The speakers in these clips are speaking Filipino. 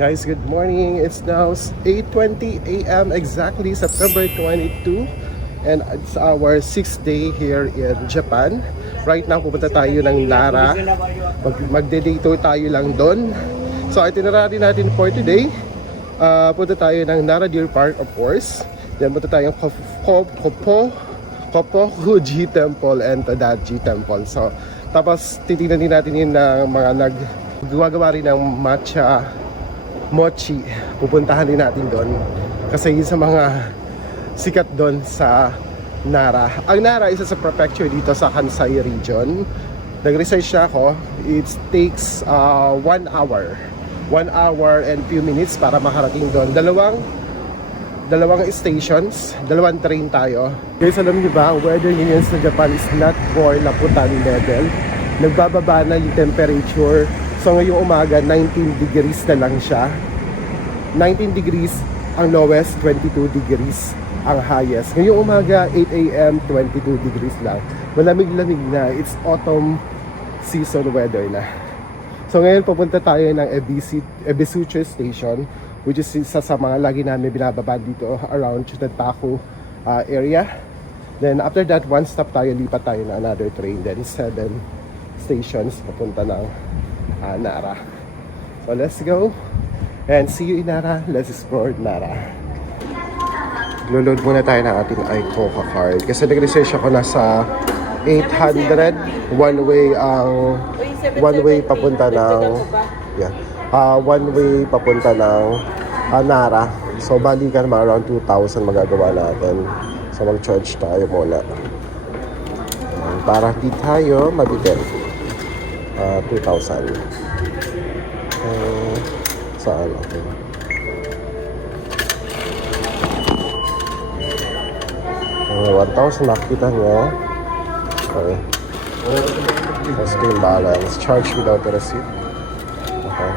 Guys, good morning. It's now 8:20 a.m. exactly, September 22. And it's our 6th day here in Japan. Right now, pupunta tayo ng Nara. Magde-day tour tayo lang doon. So, itinerary natin for today. Punta tayo ng Nara Deer Park, of course. Then, punta tayo ng Kopokuji Temple and Tadaji Temple. So, tapos titignan din natin yung mga gumagawa rin ng matcha mochi. Pupuntahan din natin doon kasi yun sa mga sikat doon sa Nara. Ang Nara isa sa prefecture dito sa Kansai region. Nag-research na ako. It takes 1 hour and few minutes para makarating doon. Dalawang stations, dalawang train tayo. Guys, alam niyo ba, weather ngayon sa Japan is not for laputan level. Nagbababa na yung temperature. So ngayong umaga, 19 degrees na lang siya. 19 degrees ang lowest, 22 degrees ang highest. Ngayong umaga, 8 a.m., 22 degrees lang. Malamig-lamig na. It's autumn season weather na. So ngayon, pupunta tayo ng Ebisuche Station, which is isa sa mga lagi namin binababa dito around Chutetaku area. Then after that, one stop tayo, lipat tayo na another train. Then 7 stations papunta ng Nara. So let's go and see you in Nara. Let's explore Nara. Load muna tayo ng ating iCoca card kasi nag-research ako nasa 800 one way papunta ng Nara. So balikan mga around 2,000 magagawa natin. So mag-charge tayo muna para di tayo mabitin. 2,000 saan natin? Uh, 1,000 nakita nyo. Okay. Let's do balance. Charge without the receipt. Okay.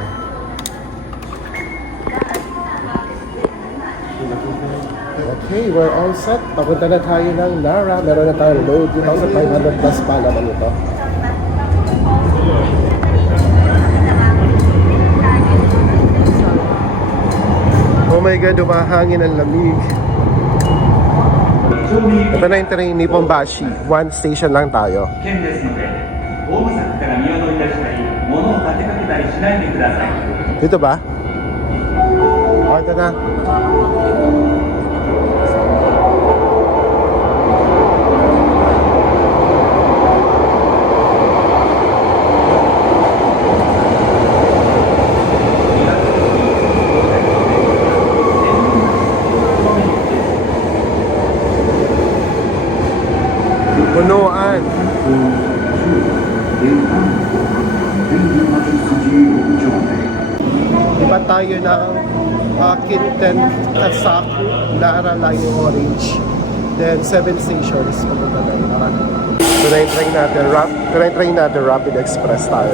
Okay, we're all set. Papunta na tayo ng Nara. Meron na tayong load. 2,500 plus pa naman ito. Oh my God, umahangin ang lamig. Ito na yung train ni Pombashi. One station lang tayo. Dito ba? Oh, ito na. Punuan. Iba tayo ng Kinten Kasaku Nara Line Orange. Then 7 stations papunta na yun. Ito na yung train natin, Rapid Express tayo.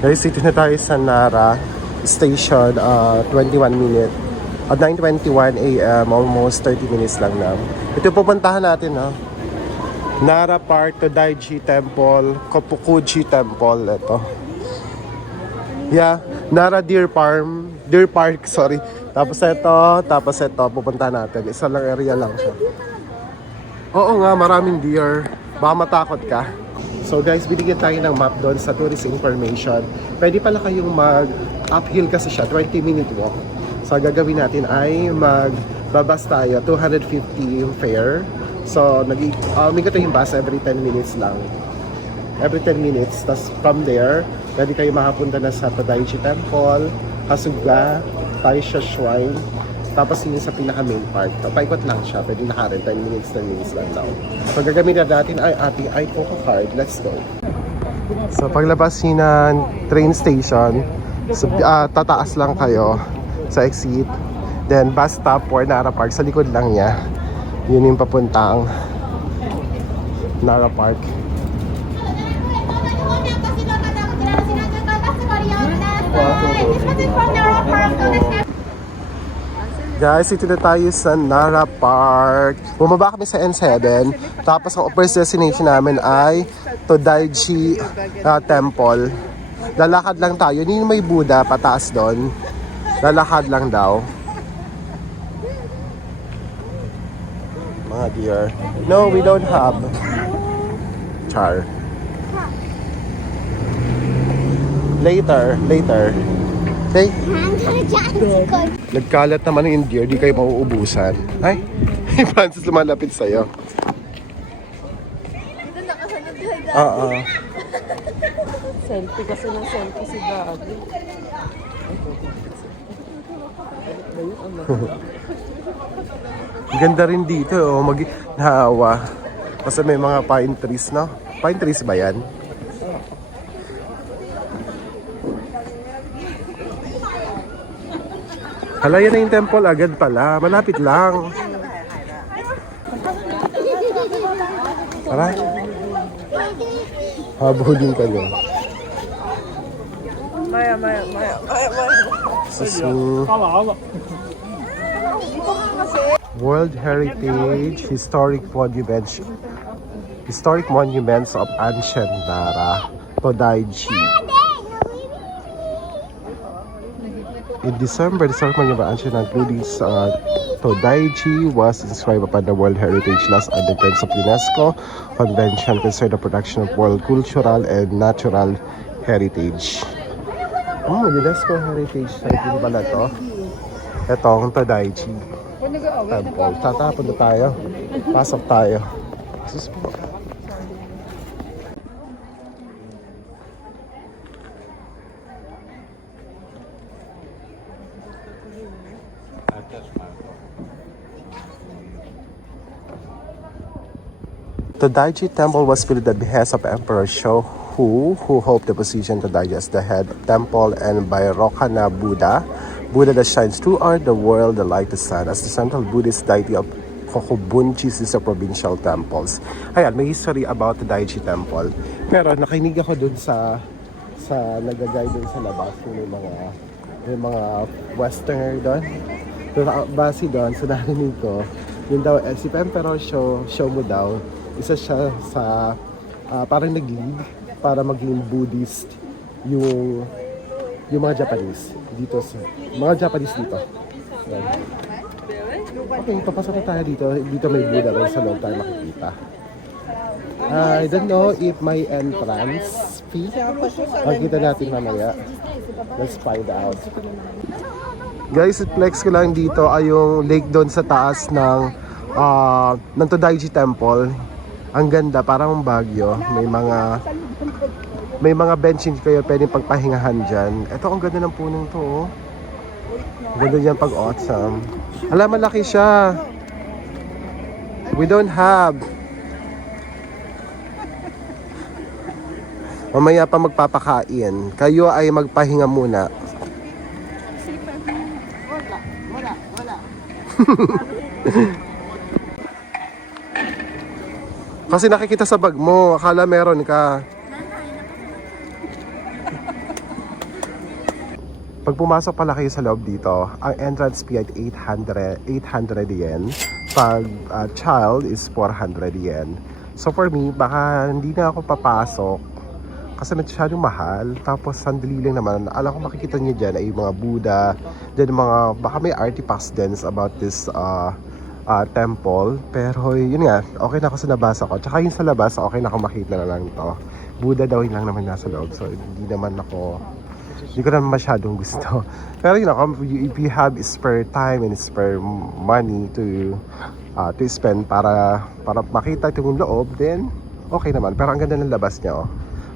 Guys, dito na tayo sa Nara Station, 21 minutes. At 9:21 a.m., almost 30 minutes lang na. Ito pupuntahan natin, no? Nara Park, Tadaiji Temple, Kopokuji Temple, ito. Yeah, Nara Deer Park, sorry. Tapos ito, pupuntahan natin. Isa lang area lang siya. Oo nga, maraming deer. Baka matakot ka. So guys, binigyan tayo ng map doon sa tourist information. Pwede pala kayong mag-uphill kasi siya, 20-minute walk. So gagawin natin ay magbabas tayo, 250 yung fare. So umigot yung bus every 10 minutes lang. Every 10 minutes. Tapos from there, pwede kayo makapunta na sa Tadaiji Temple, Kasuga, Taisha Shrine, Tapos yun sa pinaka main part. So, paikot lang siya. Pwede nakarin 10 minutes lang daw. So gagamitin natin ay ating iCoco card. Let's go. So paglabas niyo ng train station, so, tataas lang kayo sa exit. Then bus stop for Nara Park. Sa likod lang niya. Yun yung papuntang Nara Park. Guys, ito na tayo sa Nara Park. Bumaba kami sa N7. Tapos ang first destination namin ay Todaiji Temple. Lalakad lang tayo. Yun yung may Buddha pataas doon. Lalakad lang daw. Mga dear. No, we don't have. Char. Later. Okay? Nagkalat naman yung deer, di kayo mauubusan. Ay, may Francis lumalapit sa'yo. Dito nakasunod ka, Daddy. Oo. Selfie kasi ng selfie si Daddy. Ganda rin dito, oh. Nahawa. Kasi may mga pine trees, no? Pine trees ba yan? Hala, yan na yung temple agad pala. Malapit lang. Tara. Habulin ka nyo. Maya. World Heritage Historic Monuments of Ancient Nara, Todaiji. In December, the ceremony of ancient including Todaiji was inscribed upon the World Heritage List under terms of UNESCO Convention concerning the protection of world cultural and natural heritage. Oh, UNESCO Heritage Site din pala to. Ito ang Todaiji Temple. Tatapon na tayo. Pasok tayo. Sus po. The Daiji Temple was built at the behest of Emperor Shohu, who hoped to position Todaiji as the head of temple, and by Rokana Buddha that shines throughout the world like the sun, as the central Buddhist deity of Kokubunchi is the provincial temples. Ayan, may history about the Daiji Temple. Pero nakinig ako dun sa nag-guide dun sa labas. May mga westerner doon. Base doon, so narinig ko, yun daw, si Emperor show mo daw, isa siya sa parang nag-lead para maging Buddhist yung mga Japanese dito dito. Yan. Okay, papasok na tayo dito. Dito may Buddha rin sa loob tayo makikita. I don't know if may entrance fee. Makikita natin mamaya. Let's find out. Guys, flex ko lang dito ay yung lake doon sa taas ng Todaiji Temple. Ang ganda, parang Baguio. May mga benching kayo pwedeng pagpahingahan dyan. Ito, ang ganda ng punong to, oh. Ang ganda dyan pag autumn. Alam, malaki siya. We don't have. Mamaya pa magpapakain. Kayo ay magpahinga muna. Wala. Kasi nakikita sa bag mo, akala meron ka. Pag pumasok pala kayo sa loob dito, ang entrance fee ay 800 yen. Pag child is 400 yen. So for me, baka hindi na ako papasok kasi masyadong mahal. Tapos sandali lang naman. Alam ko makikita niyo dyan ay mga Buddha. Then baka may artifacts din about this temple. Pero yun nga, okay na ako sa nabasa ko. Tsaka yung sa labas, okay na ako makita na lang to. Buddha daw yun lang naman nasa loob. So hindi ko naman masyadong gusto. Pero yun ako, if you have spare time and spare money to spend para makita itong loob, then okay naman. Pero ang ganda ng labas niya, oh.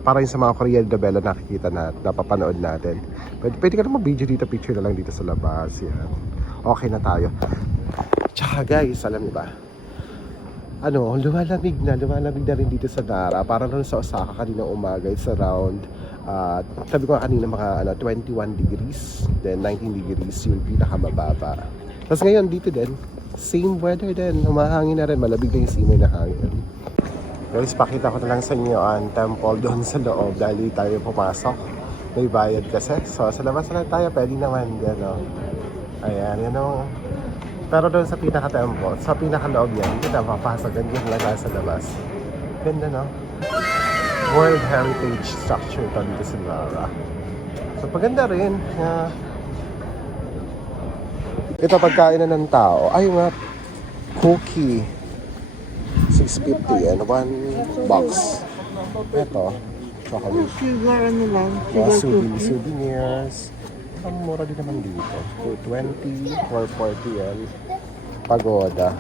Para yung sa mga Korean novela nakikita na napapanood natin. Pwede ka naman video dito, picture na lang dito sa labas. Yan. okay na tayo. Tsaka guys, alam niyo ba? Lumalamig na rin dito sa Nara. Parang doon sa Osaka kanina umaga, it's around, sabi ko kanina mga 21 degrees, then 19 degrees yung pinakamababa. Tapos ngayon dito din, same weather din, humahangin na rin, malabig na yung simoy na hangin. Guys, pakita ko na lang sa inyo ang temple doon sa loob dahil tayo pumasok. May bayad kasi. So sa labas na lang tayo, pwede naman. Ayan, yun o. Pero doon sa pinaka-temple, sa pinaka-loob niya, hindi na papasok. Ganyan lang sa labas. Ganda, no? World Heritage Structure ito dito sa Nara. So, paganda rin. Ito, pagkain na ng tao. Ay, nga, cookie. 650 and 1 box. Ito, chocolate. Sugar ano lang. Souvenirs. Ang mura din naman dito. 220, 440 yan. Pagoda.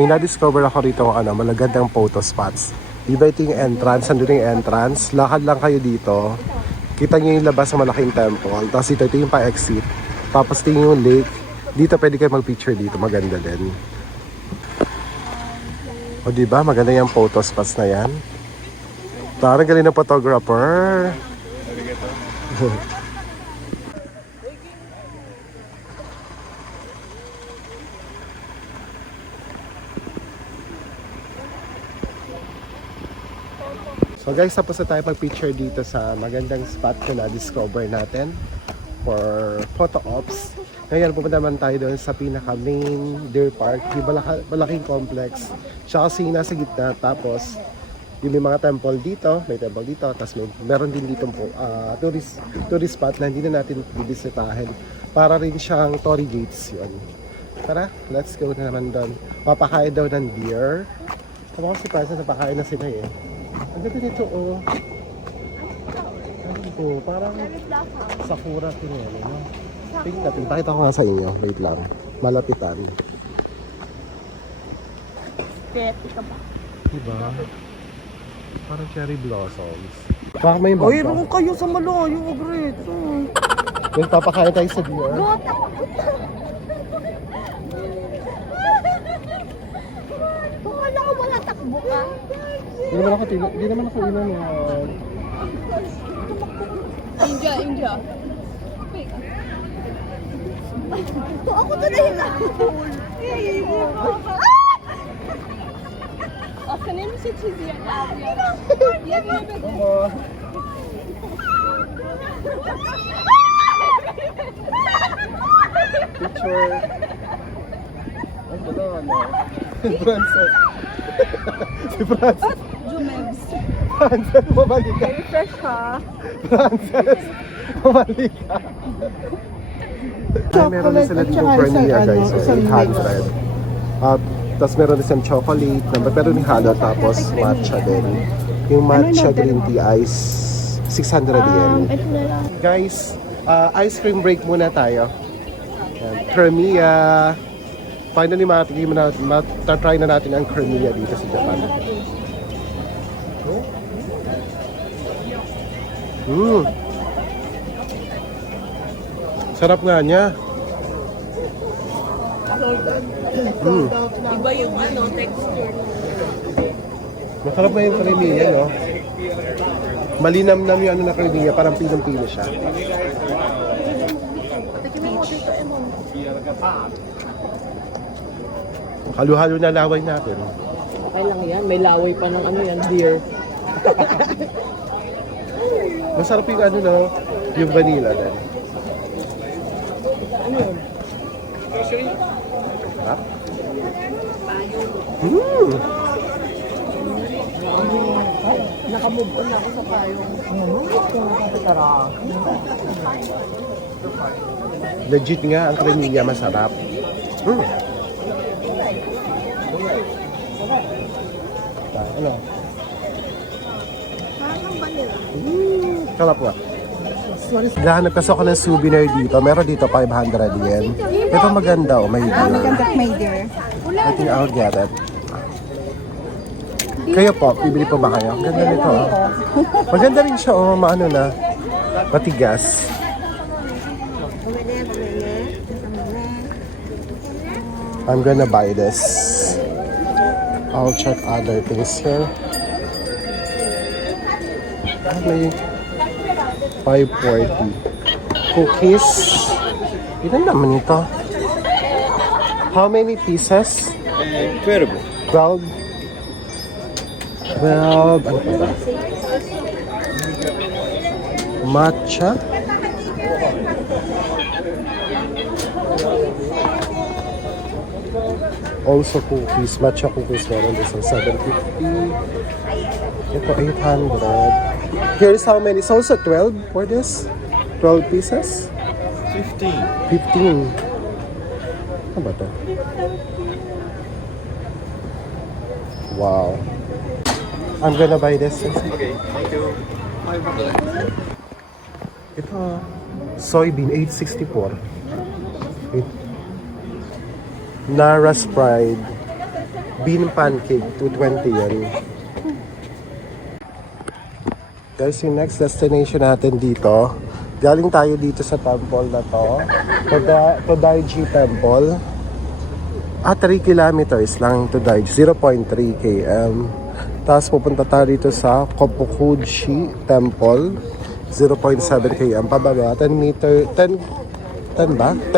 May na-discover ako rito ng malagandang photo spots. Diba ito yung entrance? Andun yung entrance. Lakad lang kayo dito. Kita nyo yung labas ng malaking temple. Tapos ito yung pa-exit. Tapos ito yung lake. Dito pwede kayo mag-picture dito. Maganda din. O diba? Maganda yung photo spots na yan. Parang galing ng photographer. So guys, tapos na tayo mag-picture dito sa magandang spot na na-discover natin for photo ops. Ngayon, pupunta naman tayo doon sa pinaka-main Deer Park, yung malaking complex. Siya kasi nasa gitna, tapos yung may mga temple dito, tapos meron din dito po tourist spot na hindi na natin bibisitahin. Para rin siyang Torii Gates yun. Tara, let's go na naman doon. Papakain daw ng deer. Tama ko si Pasa, napakain na sila eh. Ang ganda nito oh. Ano ito, parang sakura tinelo, no? Tingnan natin, pakita ko nga sa inyo. Wait lang, malapitan. Peti ka ba? Diba? Parang cherry blossoms. Baka may bangka. Oy, ron kayo sa malayo, Gret. Then papakain tayo sa deer. Kung ko wala takbo ka. Hindi naman ako ilan yan. India. Ako to na hila. Senin mi seçildi ya? Picture. Ang ganda ano. Francis. Si Francis. Jumebs. Francis, bumalik ka. Refresh ka. Francis, bumalik ka. Ay, meron din sila dito Pernia guys. 800. Tapos meron din siyang chocolate, pero ni halo, tapos matcha din. Yung matcha green tea ice, 600 yen. Guys, ice cream break muna tayo. Pernia. Finally, matatry na natin ang Pernia dito sa Japan. Sarap nga niya. Iba yung texture. Masarap na yung Pernia, no? Malinamnam yung na Pernia, parang pinong-pino siya. Halo-halo na laway natin. Okay lang yan. May laway pa ng deer. Masarap yung no? Yung vanilla din. Ano yun? Sarap. Nakamove on na ako sa payong. Legit nga, ang Pernia masarap. Ano? Parang vanilla. Sarap nga. Gahanap kasi ako ng souvenir dito. Meron dito 500 yen. Ito maganda may deer. May deer. I think I'll get it. Kayo po, bibili po ba kayo? Ganda nito. Maganda rin siya, maano na. Matigas. I'm gonna buy this. I'll check other things here. May 540. Cookies. Ilan naman ito? How many pieces? 12. 12. 12. Ano pa ba? Matcha. Also cookies. Matcha cookies meron din sa 750. Ito 800. Here's how many. So also 12 for this? 12 pieces? 15. 15. Ano ba to? Wow. I'm gonna buy this. Okay, thank you. Ito, soybean, 864. Nara's Pride. Bean pancake, 220 yan. Guys, yung next destination natin dito, galing tayo dito sa temple na to, Todaiji Temple. 3 kilometers lang to Daiji, 0.3 km. Tapos pupunta tayo dito sa Kopukuji Temple, 0.7 km. Pababa, 10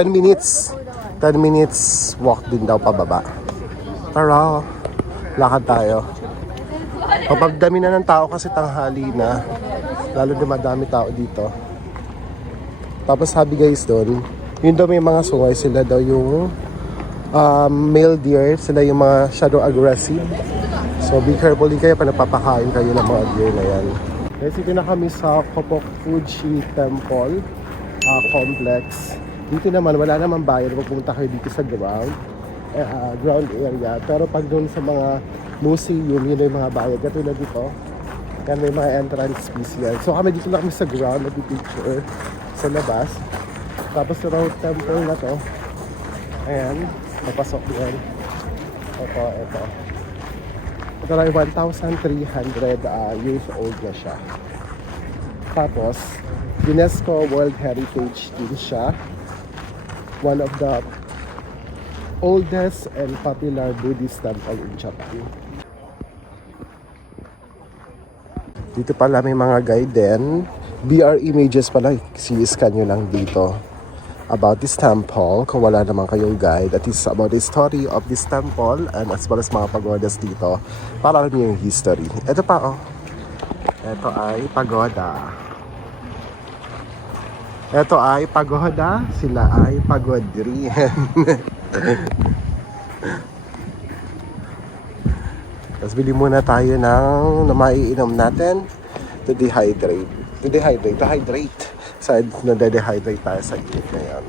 minutes. 10 minutes walk din daw pababa. Tara, lakad tayo. Kapag dami na ng tao kasi tanghali na, lalo na madami tao dito. Tapos sabi guys doon, yun daw may mga sungay, sila daw yung male deer, sila yung mga shadow aggressive. So be careful din kayo pa napapakain kayo ng mga deer na yan. Guys, ito na kami sa Kopukuji Temple complex. Dito naman, wala naman bayad. Pupunta kayo dito sa ground area. Pero pag doon sa mga museum, yun yung mga bayad. Katulad dito, yan may mga entrance fees yan. So kami dito na kami sa ground, nag-picture sa labas. Tapos sa road temple na to, ayan, napasok yan. Ito. Ito lang 1,300 years old na siya. Tapos, UNESCO World Heritage din siya. One of the oldest and popular Buddhist temple in Japan. Dito pala may mga guide din. BR images pala, si-scan nyo lang dito about this temple kung wala naman kayong guide, at least about the story of this temple and as well as mga pagodas dito para alam nyo yung history. Ito pa ito ay pagoda. Ito ay pagoda, sila ay pagodri. Tapos bili muna tayo ng maiinom natin to hydrate. Side na de-hydrate tayo sa init ngayon.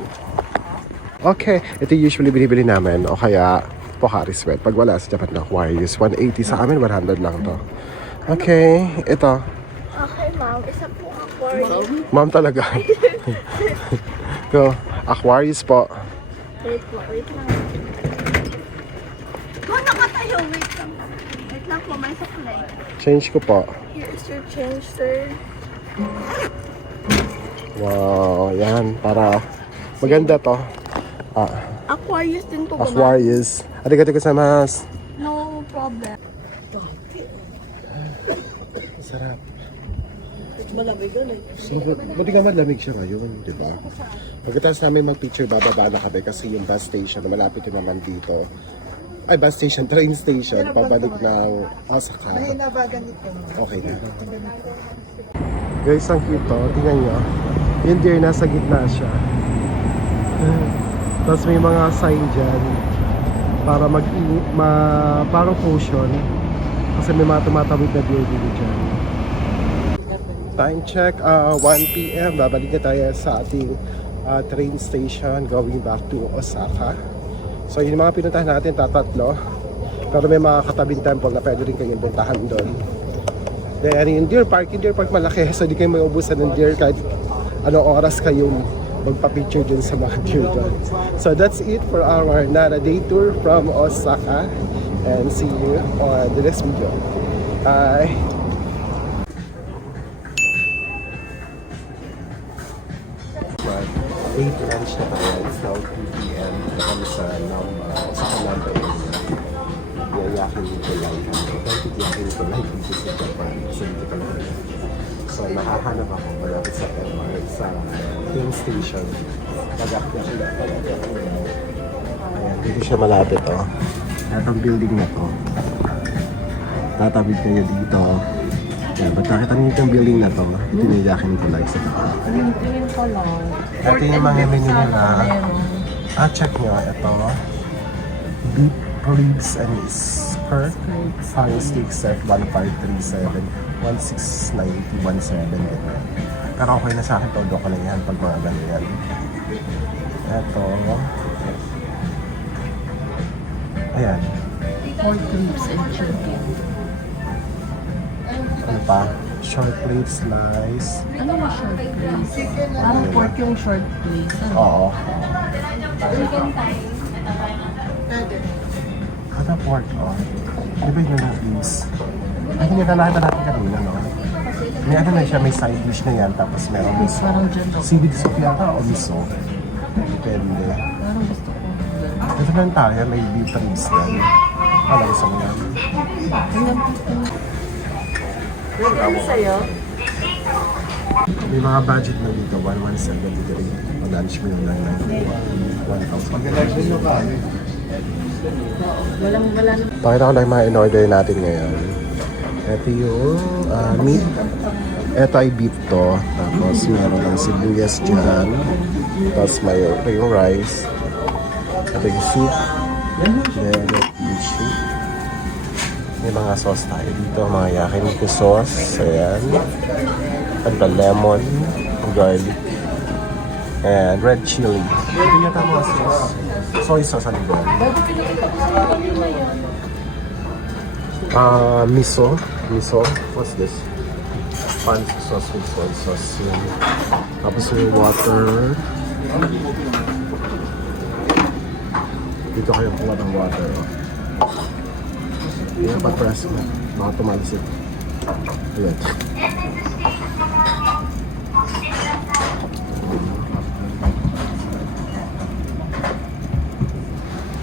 Okay, ito usually binibili namin o kaya Pocari Sweat. Pag wala sa Japan na Aquarius, 180 sa amin, 100 lang to. Okay, ito. Okay, ma'am. Isa po Aquarius. Ma'am talaga. Ito, Aquarius po. Wait lang. Kung nakatayo, wait lang. Wait lang po, may supply. Change ko po. Here is your change, sir. Wow, yan. Para maganda to. Aquarius din po ba? Aquarius. Arigatou gozaimasu. No problem. Sarap. Malamig yun eh. So, buti ka malamig siya ngayon, di ba? Pagkatapos namin mag-picture, bababa na kami kasi yung bus station, malapit yung naman dito. Ay, bus station, train station, pabalik ng Osaka. Okay na. Guys, ang cute to. Tingnan nyo. Yung deer, nasa gitna siya. Tapos may mga sign dyan para parang potion. Kasi may mga tumatawid na deer dito dyan. Time check, 1 p.m. Babalik na tayo sa ating train station going back to Osaka. So yun yung mga pinuntahan natin, tatatlo. Pero may mga katabing temple na pwede rin kayong puntahan doon. Then yung deer park malaki. So di kayo may ubusan ng deer kahit anong oras kayong magpa-picture dun sa mga deer doon. So that's it for our Nara day tour from Osaka. And see you on the next video. Bye! But 8 lunch na tayo. It's now 2 p.m. Kami sa Osaka natin. Yayakin ko lang. Authentic yakin ko lang dito sa Japan. So, dito ko lang. So, nakahanap ako malapit sa Taiwan sa train station. Pag-akyat na pala. Ayan, dito siya malapit, oh. At ang building na to. Tatawid kayo dito. Ayan, ba't nakita niyo yung building na to? Tinayakin ko lang sa Japan. Tingin ko lang. Ito yung mga menu nila. Check nyo. Ito. Beef ribs and skirt. Hang steak set 1537. 1690. 17. Ganyan. Pero okay na sa akin. Todo ko na yan pag mga ganyan. Ito. Ayan. Pork ribs and chicken. Ano pa? Short rib slice. Ano yung short ribs? Parang pork yung short ribs. Oo. Chicken thigh. Ano pork, oh. Di ba yun yung ribs? Ay, hindi na nakita natin kanina, no? May ano na siya, may side dish na yan, tapos meron Yes, parang dyan daw. seaweed soup yata o miso. Depende. Parang gusto ko. Ito lang tayo, may beef ribs din. Ano, gusto mo yan? Ano sa'yo? May mga budget na dito, 1173. Ang lunch meal lang ng 1,000. Wala na. Pakita ko lang yung mga in-order natin ngayon. Ito yung meat. Ito ay beef to. Tapos meron ng sibuyas dyan. Tapos may ito yung rice. Ito yung soup. Then yung soup. May mga sauce tayo dito. Mga yakiniku sauce. Ayan. At the lemon. Garlic. And red chili. Ito yata mga sauce. Soy sauce ano ba? Miso. Miso. What's this? Fancy sauce with soy sauce. Yun. Tapos yung water. Dito kayo kuha ng water. Yung pag-press mo. Baka tumalsik. Ayan.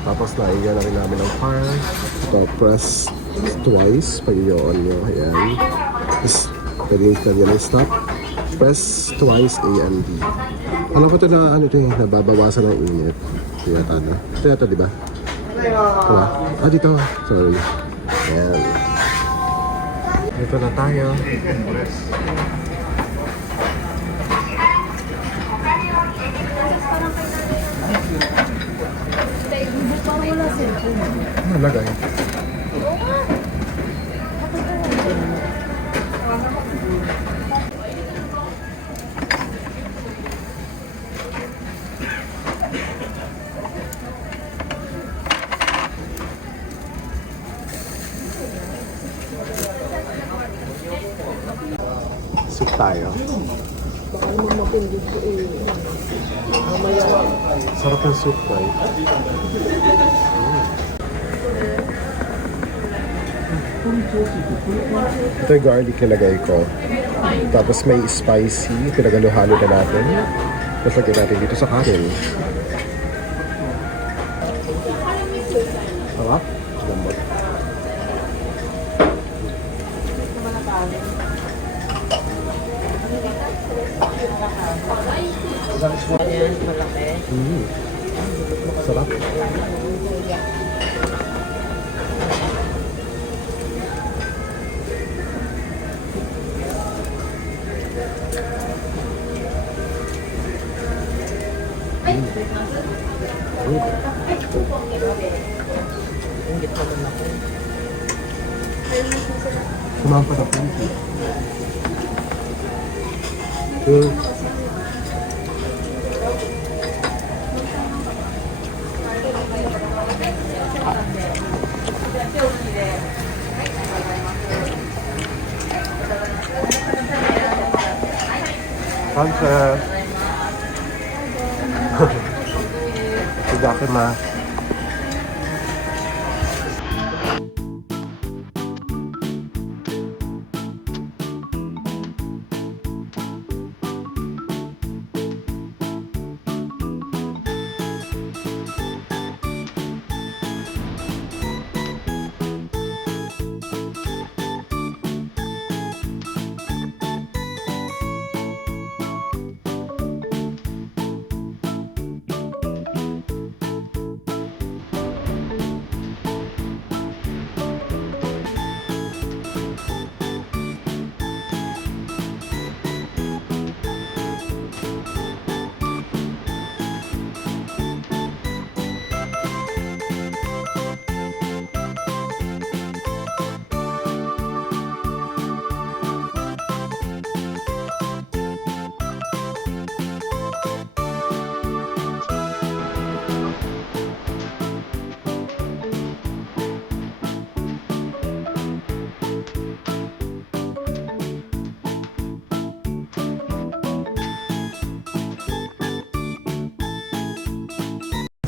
Tapos naiga na rin namin ng car. Ito, press twice. Pag-i-on nyo. Ayan. Tapos, pwede nyo stop. Press twice A and D. Alam ko ito na, ano ito eh, nababawasan ng init. Ito yata na. Ito yata, di ba? Diba? Dito. Sorry. Ayan. Dito na tayo. Nalagay. Soup tayo. Baka naman mapindot ko eh. Sarap yung soup, right? Ito yung garlic nilagay ko. Tapos may spicy, pinagalo-halo na natin. Tapos lagyan natin dito sa kanin. Sarap? Lambot. Ayan, malaki. Sarap. Ingit naman ako. Sumampas ako. Sunset. Idakimasu.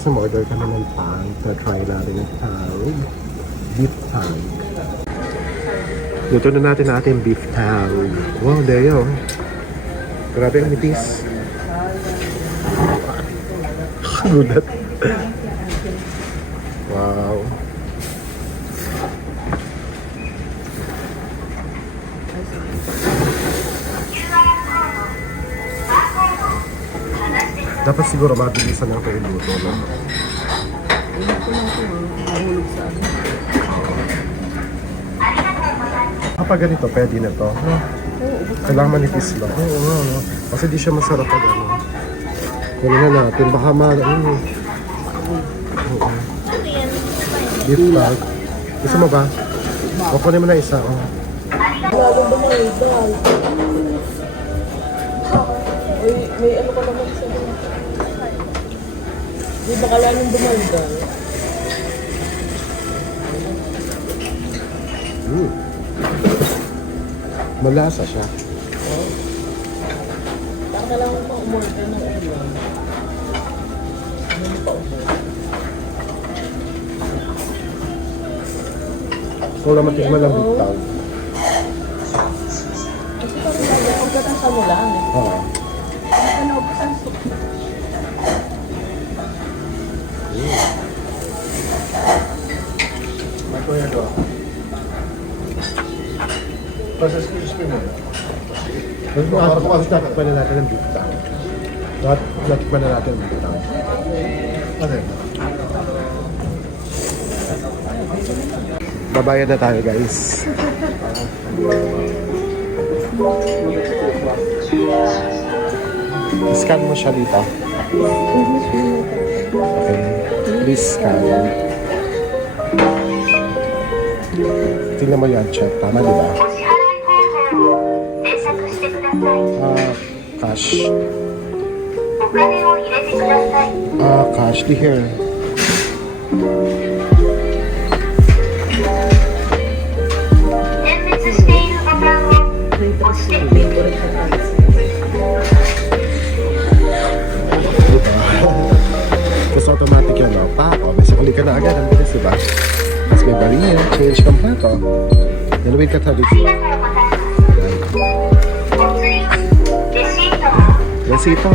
Kasi order kami ng tang. Try natin yung tang. Beef tang. Luto na natin ating beef tang. Wow, there you go. Grabe ang nipis. Gulat. Wow. Dapat siguro mabilisan ako iluto, no? Kapag ganito, pwede na to. No? Kailangan manipis lang. Oo, no? Kasi di siya masarap pag ano. Kunin na natin. Baka oo. Beef bag. Gusto mo ba? O, kunin mo na isa. Oh. May ano ka naman sa doon. Di ba kala nung bumalgal? Malasa siya. Baka lang mo umorder ng ulam. Ano mo pa umorder? Kung naman tikman lang beef tang. Kasi parang lagi pagkatang kanila. Oo. May kuya do. Process crispy mo. Tapos natikman na natin ang beef tang. Natikman na natin ang beef tang. Ano yun? Babayad na tayo, guys. Scan mo siya dito. Okay. Please scan. Tingnan mo yan, check. Tama, di ba? Cash. Cash. Di here. Tapos automatic yun, no? Pako, may sakuli ka na agad. Ang bilis, diba? Tapos may bariya, change kang plato. Then wait ka tabi. Resito.